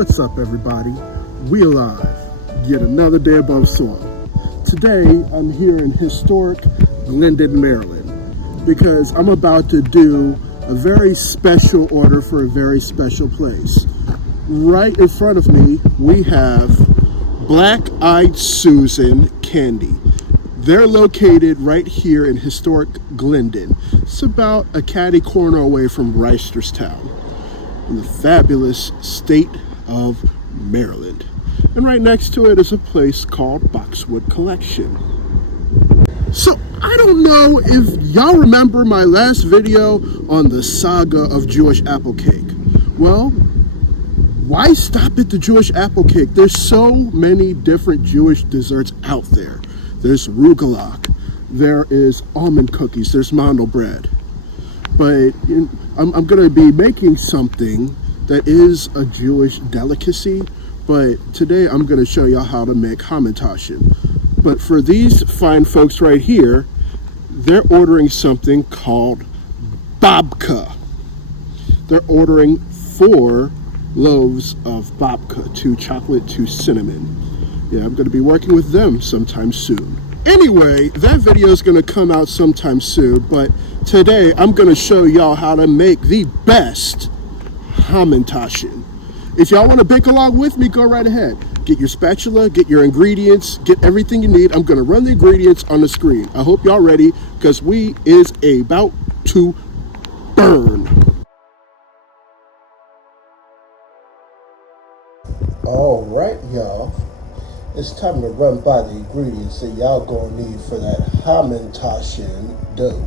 What's up, everybody? We alive. Yet another day above soil. Today, I'm here in historic Glendon, Maryland, because I'm about to do a very special order for a very special place. Right in front of me, we have Black-Eyed Susan Candy. They're located right here in historic Glendon. It's about a catty corner away from Reisterstown in the fabulous state of Maryland. And right next to it is a place called Boxwood Collection. So I don't know if y'all remember my last video on the saga of Jewish apple cake. Well, why stop at the Jewish apple cake? There's so many different Jewish desserts out there. There's rugelach, there is almond cookies, there's mandel bread. But I'm going to be making something that is a Jewish delicacy, but today I'm going to show y'all how to make Hamantaschen. But for these fine folks right here, they're ordering something called babka. They're ordering 4 loaves of babka, 2 chocolate, 2 cinnamon. Yeah, I'm going to be working with them sometime soon. Anyway, that video is going to come out sometime soon, but today I'm going to show y'all how to make the best Hamantaschen. If y'all want to bake along with me, go right ahead. Get your spatula, get your ingredients, get everything you need. I'm going to run the ingredients on the screen. I hope y'all ready, because we is about to burn. All right, y'all. It's time to run by the ingredients that y'all gonna need for that Hamantaschen dough.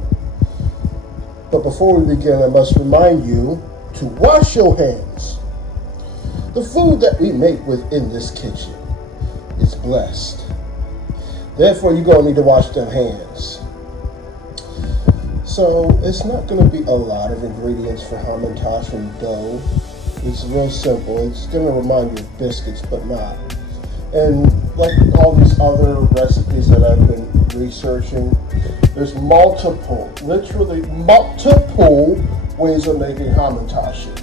But before we begin, I must remind you to wash your hands. The food that we make within this kitchen is blessed. Therefore, you're gonna need to wash them hands. So it's not gonna be a lot of ingredients for Hamantaschen dough. It's real simple. It's gonna remind you of biscuits, but not. And like all these other recipes that I've been researching, there's literally multiple ways of making Hamantaschen.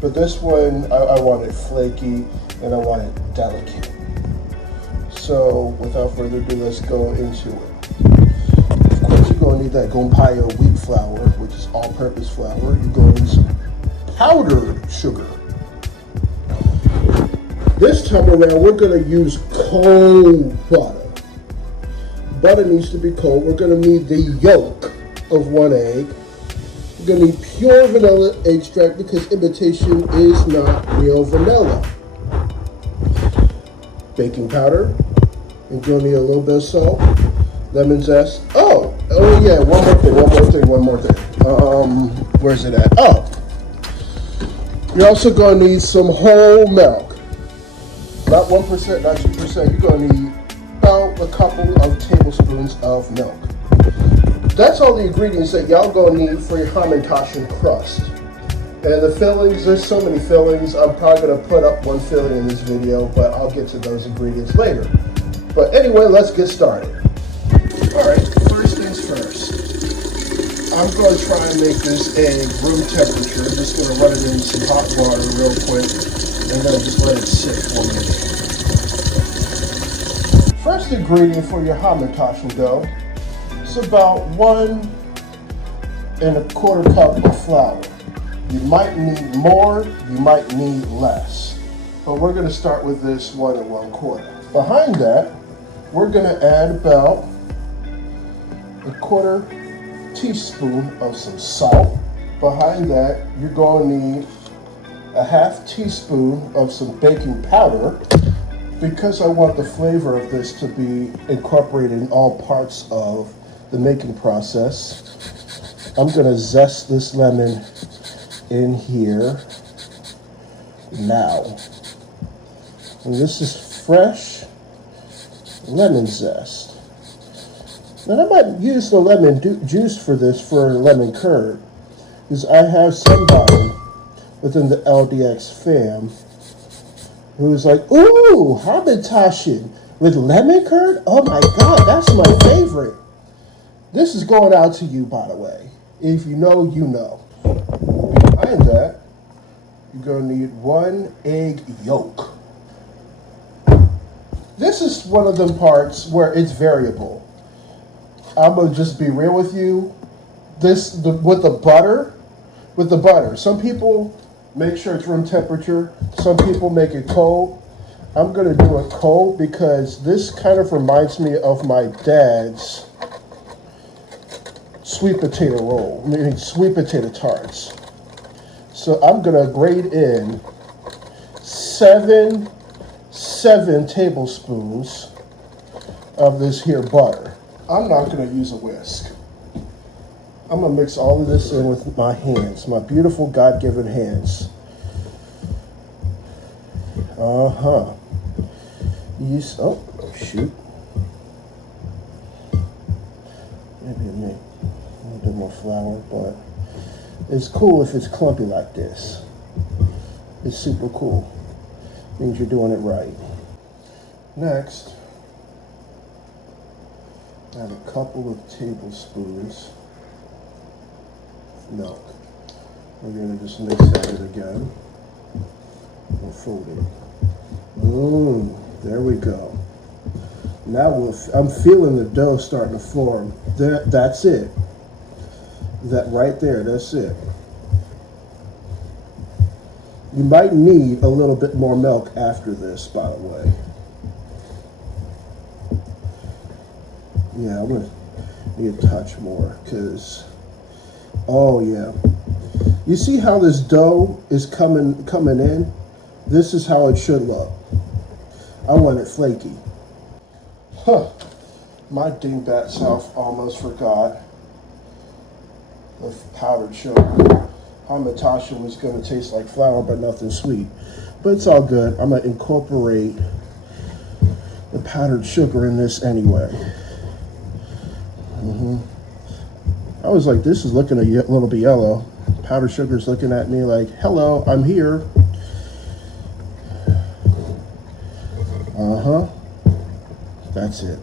But this one, I want it flaky and I want it delicate. So without further ado, let's go into it. Of course, you're gonna need that gompaya wheat flour, which is all-purpose flour. You're gonna need some powdered sugar. This time around, we're going to use cold butter. Butter needs to be cold. We're going to need the yolk of 1 egg. We're going to need pure vanilla extract because imitation is not real vanilla. Baking powder. You're going to need a little bit of salt. Lemon zest. Oh yeah, one more thing. Where's it at? Oh. You're also going to need some whole milk. Not 1%, not 2%. You're going to need about a couple of tablespoons of milk. That's all the ingredients that y'all going to need for your Hamantaschen crust. And the fillings, there's so many fillings. I'm probably going to put up one filling in this video, but I'll get to those ingredients later. But anyway, let's get started. Alright, first things first. I'm going to try and make this egg room temperature. I'm just going to run it in some hot water real quick. And then just let it sit for a minute. First ingredient for your Hamantaschen dough is about 1 1/4 cup of flour. You might need more, you might need less. But we're going to start with this 1 1/4. Behind that, we're going to add about 1/4 teaspoon of some salt. Behind that, you're going to need a 1/2 teaspoon of some baking powder. Because I want the flavor of this to be incorporated in all parts of the making process, I'm going to zest this lemon in here now. And this is fresh lemon zest. Now I might use the lemon juice for this for lemon curd, because I have somebody within the LDX fam who was like, ooh, Hamantaschen with lemon curd? Oh my God, that's my favorite. This is going out to you, by the way. If you know, you know. Behind that, You're going to need 1 egg yolk. This is one of them parts where it's variable. I'm going to just be real with you. With the butter, some people make sure it's room temperature. Some people make it cold. I'm going to do it cold because this kind of reminds me of my dad's sweet potato roll, meaning sweet potato tarts. So I'm going to grate in 7 tablespoons of this here butter. I'm not going to use a whisk. I'm going to mix all of this in with my hands, my beautiful God-given hands. Oh, shoot. Maybe it may a little bit more flour, but it's cool if it's clumpy like this. It's super cool. Means you're doing it right. Next, add a couple of tablespoons milk. We're going to just mix that in again. We'll fold it. There we go. Now I'm feeling the dough starting to form. That's it. That right there, that's it. You might need a little bit more milk after this, by the way. Yeah, I'm gonna need a touch more because, oh yeah. You see how this dough is coming in? This is how it should look. I want it flaky. Huh. My dingbat self almost forgot the powdered sugar. Hamantaschen was going to taste like flour, but nothing sweet. But it's all good. I'm going to incorporate the powdered sugar in this anyway. I was like, this is looking a little bit yellow. Powdered sugar's looking at me like, hello, I'm here. That's it.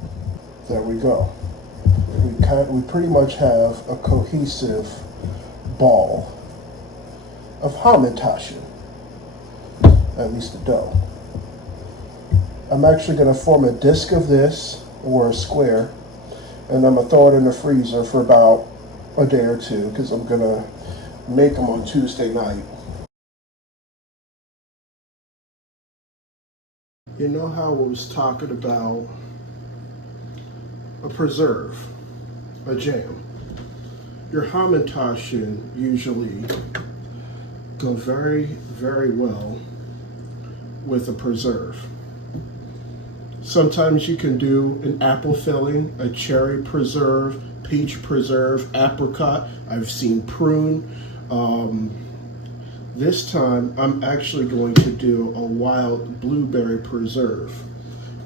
There we go. We pretty much have a cohesive ball of Hamantaschen, at least the dough. I'm actually going to form a disc of this, or a square, and I'm going to throw it in the freezer for about a day or two because I'm going to make them on Tuesday night. You know how I was talking about a preserve, a jam? Your Hamantaschen usually go very, very well with a preserve. Sometimes you can do an apple filling, a cherry preserve, peach preserve, apricot. I've seen prune. This time I'm actually going to do a wild blueberry preserve,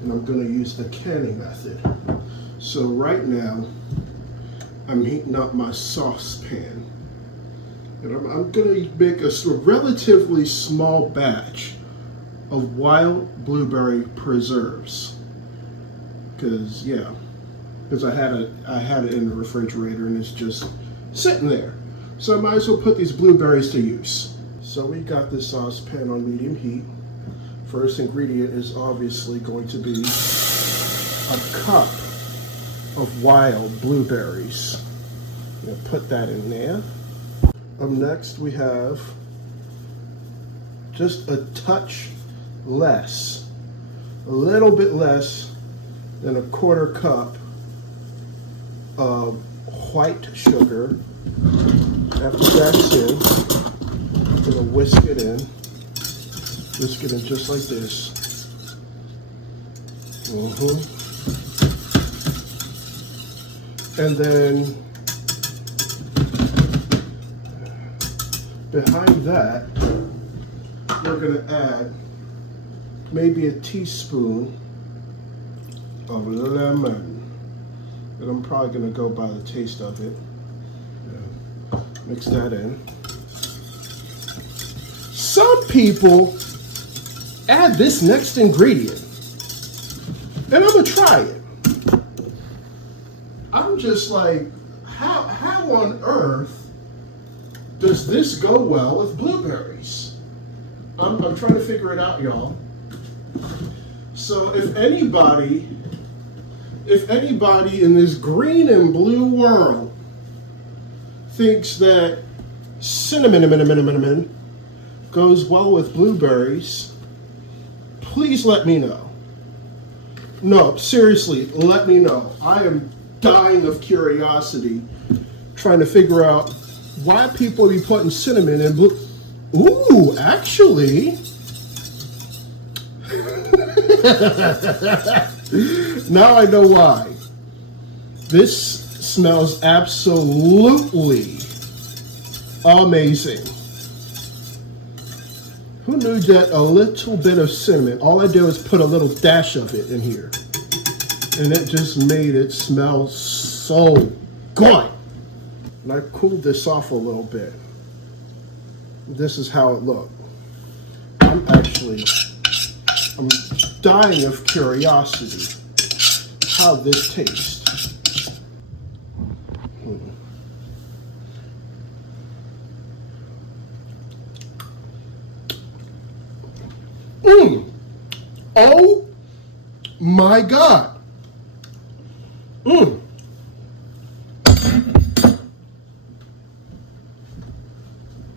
and I'm going to use the canning method. So right now I'm heating up my saucepan, and I'm going to make a relatively small batch of wild blueberry preserves, because I had it in the refrigerator and it's just sitting there. So I might as well put these blueberries to use. So we got this saucepan on medium heat. First ingredient is obviously going to be a cup of wild blueberries. I'm gonna put that in there. Up next we have just a touch less, a little bit less than a quarter cup of white sugar. After that's in, I'm gonna whisk it in just like this. And then behind that, we're gonna add maybe a teaspoon of lemon. And I'm probably gonna go by the taste of it. Mix that in. Some people add this next ingredient, and I'm gonna try it. I'm just like, how on earth does this go well with blueberries? I'm trying to figure it out, y'all. So if anybody in this green and blue world thinks that cinnamon goes well with blueberries, please let me know. No, seriously, let me know. I am dying of curiosity trying to figure out why people be putting cinnamon in blue. Ooh, actually, now I know why. This smells absolutely amazing. Who knew that a little bit of cinnamon, all I did was put a little dash of it in here, and it just made it smell so good. And I cooled this off a little bit. This is how it looked. I'm dying of curiosity how this tastes. Oh my God.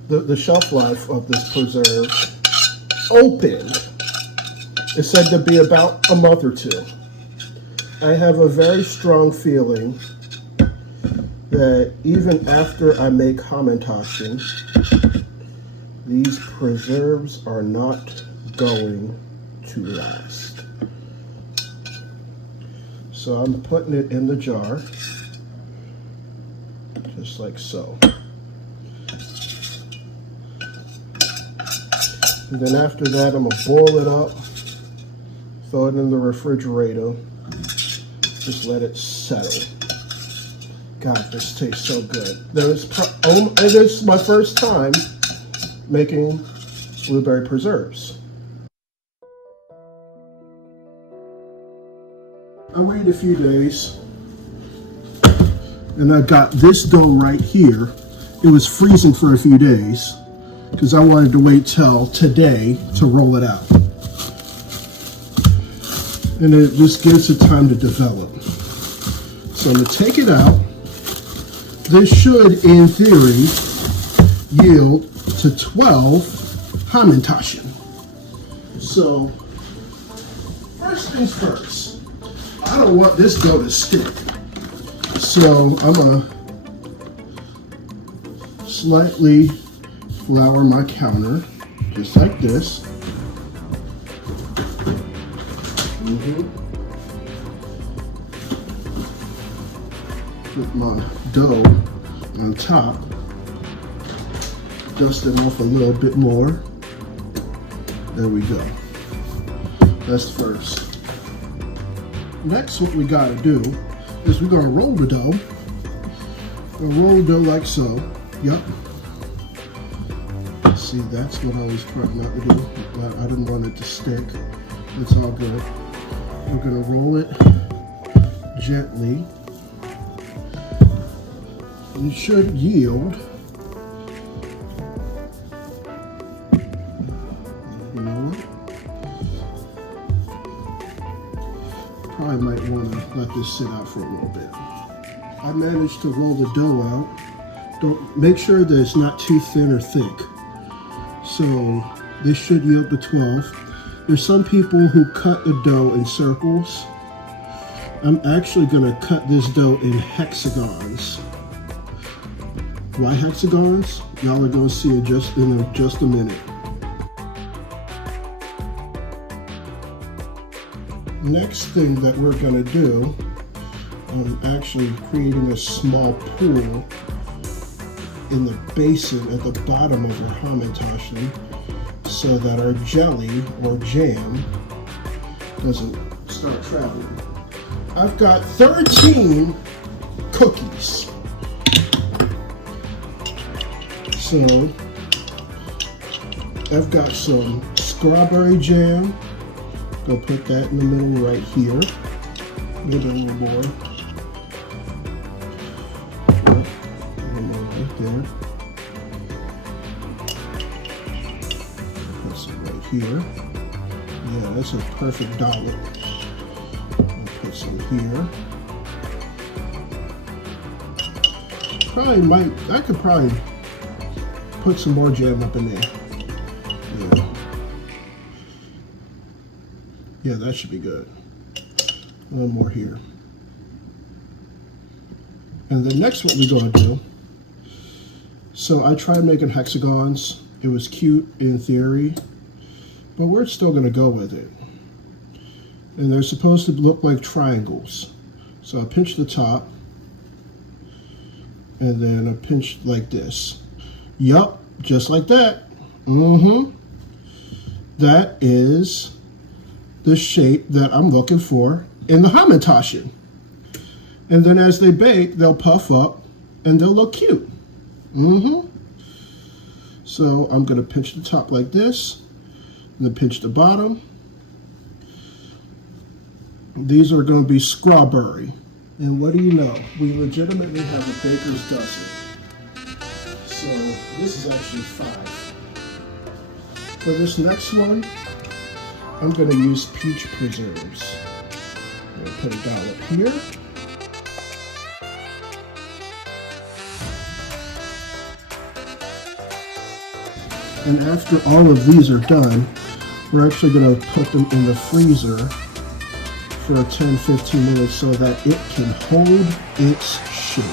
The shelf life of this preserve opened is said to be about a month or two. I have a very strong feeling that even after I make Hamantaschen, these preserves are not going to last. So I'm putting it in the jar, just like so. And then after that, I'm gonna boil it up, throw it in the refrigerator, just let it settle. God, this tastes so good. It is my first time making blueberry preserves. I waited a few days, and I got this dough right here. It was freezing for a few days, because I wanted to wait till today to roll it out. And it just gives it time to develop. So I'm going to take it out. This should, in theory, yield to 12 Hamantaschen. So, first things first, I don't want this dough to stick. So I'm going to slightly flour my counter, just like this. Put my dough on top, dust it off a little bit more. There we go. That's first. Next, what we gotta do is we're gonna roll the dough. Roll the dough like so. Yep. See, that's what I was trying not to do. I didn't want it to stick. It's all good. We're gonna roll it gently. It should yield. You know what? Probably might want to let this sit out for a little bit. I managed to roll the dough out. Don't make sure that it's not too thin or thick. So this should yield to 12. There's some people who cut the dough in circles. I'm actually going to cut this dough in hexagons. Why hexagons? Y'all are going to see it in just a minute. Next thing that we're going to do, I'm actually creating a small pool in the basin at the bottom of our Hamantaschen so that our jelly or jam doesn't start traveling. I've got 13 cookies. So I've got some strawberry jam. Go put that in the middle right here. Maybe a little more. Right there. Put some here. Yeah, that's a perfect dollop. I'll put some here. I could probably put some more jam up in there. Yeah, that should be good. A little more here. And the next what we're going to do, so I tried making hexagons. It was cute in theory, but we're still going to go with it. And they're supposed to look like triangles. So I pinch the top, and then I pinch like this. Yup, just like that. That is the shape that I'm looking for in the Hamantaschen. And then as they bake, they'll puff up and they'll look cute. So I'm gonna pinch the top like this, and then pinch the bottom. These are gonna be strawberry. And what do you know? We legitimately have a baker's dozen. So this is actually 5. For this next one, I'm gonna use peach preserves. I'm gonna put a dollop here. And after all of these are done, we're actually going to put them in the freezer for 10-15 minutes so that it can hold its shape.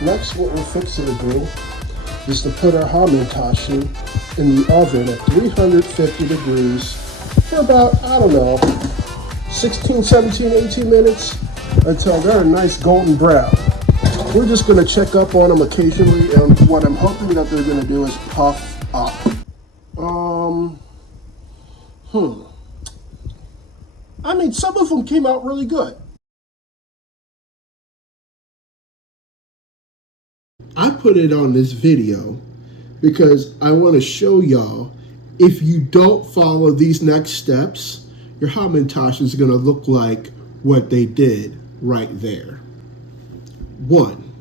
Next, what we're fixing to do is to put our Hamantaschen in the oven at 350 degrees for about, I don't know, 16, 17, 18 minutes until they're a nice golden brown. We're just going to check up on them occasionally, and what I'm hoping that they're going to do is puff up. I mean, some of them came out really good. I put it on this video because I want to show y'all, if you don't follow these next steps, your Hamantaschen is going to look like what they did right there. 1,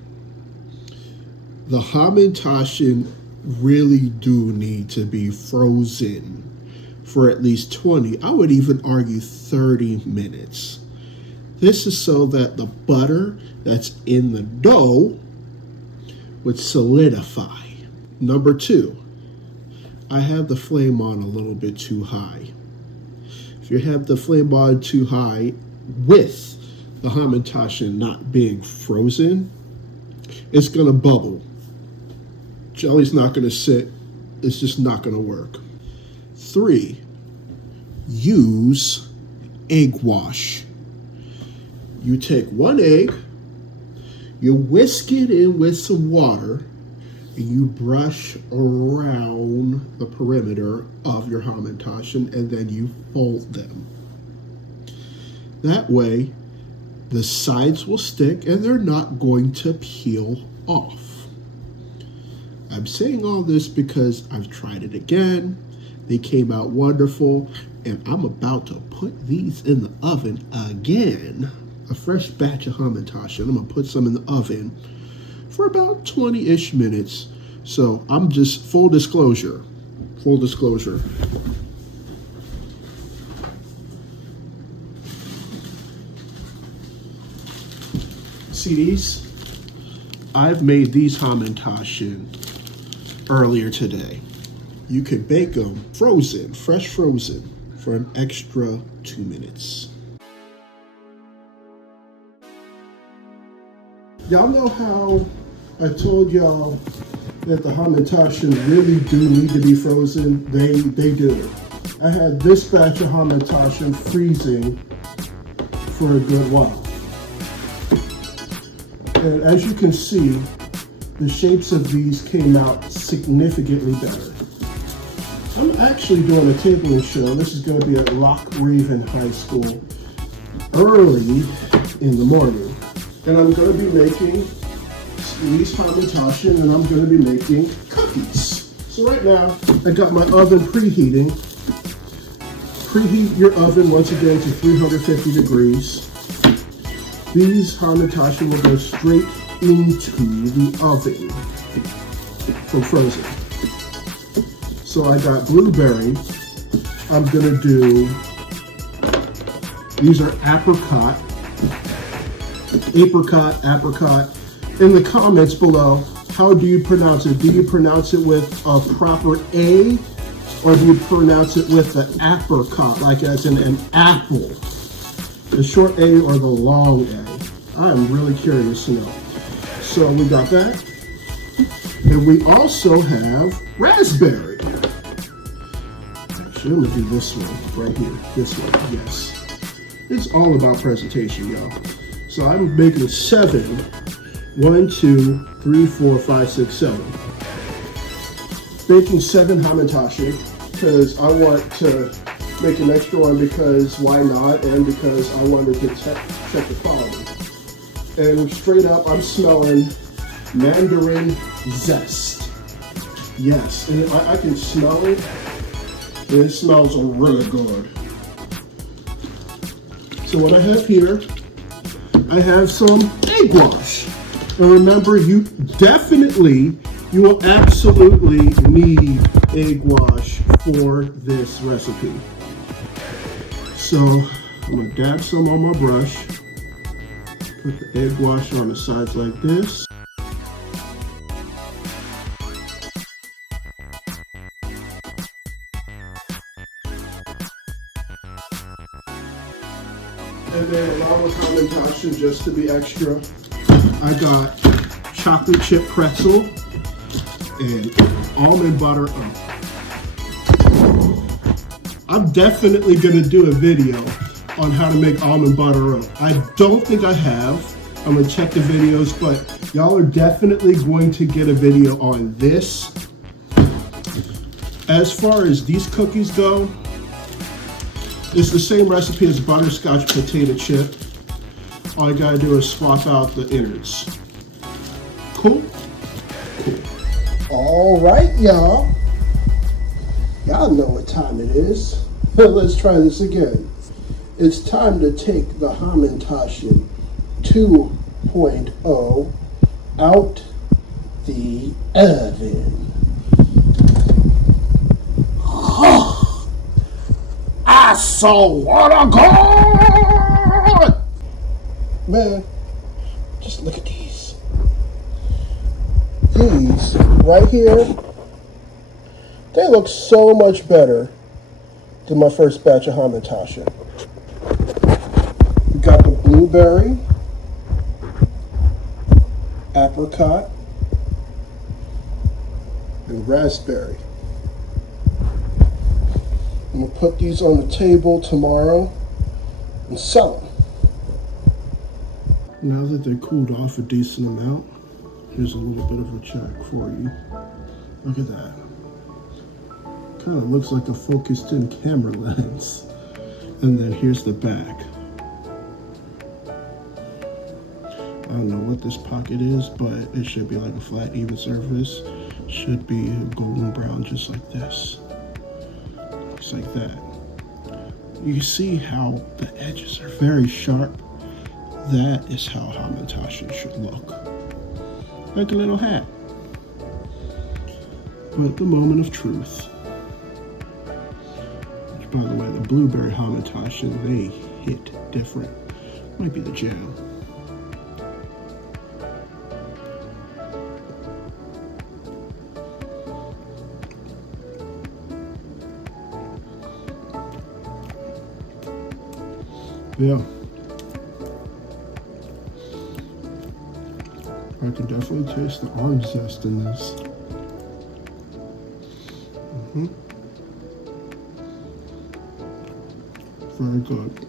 the Hamantaschen really do need to be frozen for at least 20, I would even argue 30 minutes. This is so that the butter that's in the dough would solidify. Number 2, I have the flame on a little bit too high. If you have the flame on too high with the Hamantaschen not being frozen, it's gonna bubble. Jelly's not gonna sit. It's just not gonna work. 3, use egg wash. You take 1 egg, you whisk it in with some water, and you brush around the perimeter of your Hamantaschen, and then you fold them. That way, the sides will stick and they're not going to peel off. I'm saying all this because I've tried it again. They came out wonderful, and I'm about to put these in the oven again. A fresh batch of Hamantaschen. I'm gonna put some in the oven for about 20-ish minutes. So I'm just, full disclosure. See these? I've made these Hamantaschen earlier today. You could bake them frozen, fresh frozen, for an extra 2 minutes. Y'all know how I told y'all that the Hamantaschen really do need to be frozen? They do. I had this batch of Hamantaschen freezing for a good while. And as you can see, the shapes of these came out significantly better. I'm actually doing a tabling show. This is going to be at Loch Raven High School early in the morning. And I'm going to be making these Hamantaschen, and I'm going to be making cookies. So right now, I got my oven preheating. Preheat your oven once again to 350 degrees. These Hamantaschen will go straight into the oven from frozen. So I got blueberry. I'm gonna do, these are apricot. In the comments below, how do you pronounce it? Do you pronounce it with a proper A, or do you pronounce it with the apricot, like as in an apple? The short A or the long A? I'm really curious to know. So we got that. And we also have raspberry. Actually, I'm gonna do this one right here. This one, yes. It's all about presentation, y'all. So I'm making 7. 1, 2, 3, 4, 5, 6, 7. Making 7 Hamantaschen because I want to make an extra one because why not, and because I wanted to check the quality. And straight up, I'm smelling mandarin zest. Yes, and I can smell it, and it smells really good. So what I have here, I have some egg wash. And remember, you will absolutely need egg wash for this recipe. So I'm gonna dab some on my brush, put the egg wash on the sides like this. And then along with Hamantaschen, just to be extra, I got chocolate chip pretzel and almond butter up. I'm definitely gonna do a video on how to make almond butter up. I don't think I have. I'm gonna check the videos, but y'all are definitely going to get a video on this. As far as these cookies go, it's the same recipe as butterscotch potato chip. All you gotta do is swap out the innards. Cool? Cool. All right, y'all. Y'all know what time it is. Let's try this again. It's time to take the Hamantaschen 2.0 out the oven. I saw water God! Man, just look at these. These right here, they look so much better than my first batch of Hamantaschen. We got the blueberry, apricot, and raspberry. I'm gonna put these on the table tomorrow and sell them. Now that they're cooled off a decent amount, here's a little bit of a check for you. Look at that. Kind of looks like a focused in camera lens. And then here's the back. I don't know what this pocket is, but it should be like a flat, even surface. Should be golden brown, just like this. Looks like that. You see how the edges are very sharp. That is how Hamantaschen should look. Like a little hat. But the moment of truth. Which, by the way, the blueberry Hamantaschen, they hit different. Might be the jam. Yeah. I can definitely taste the orange zest in this. Very good.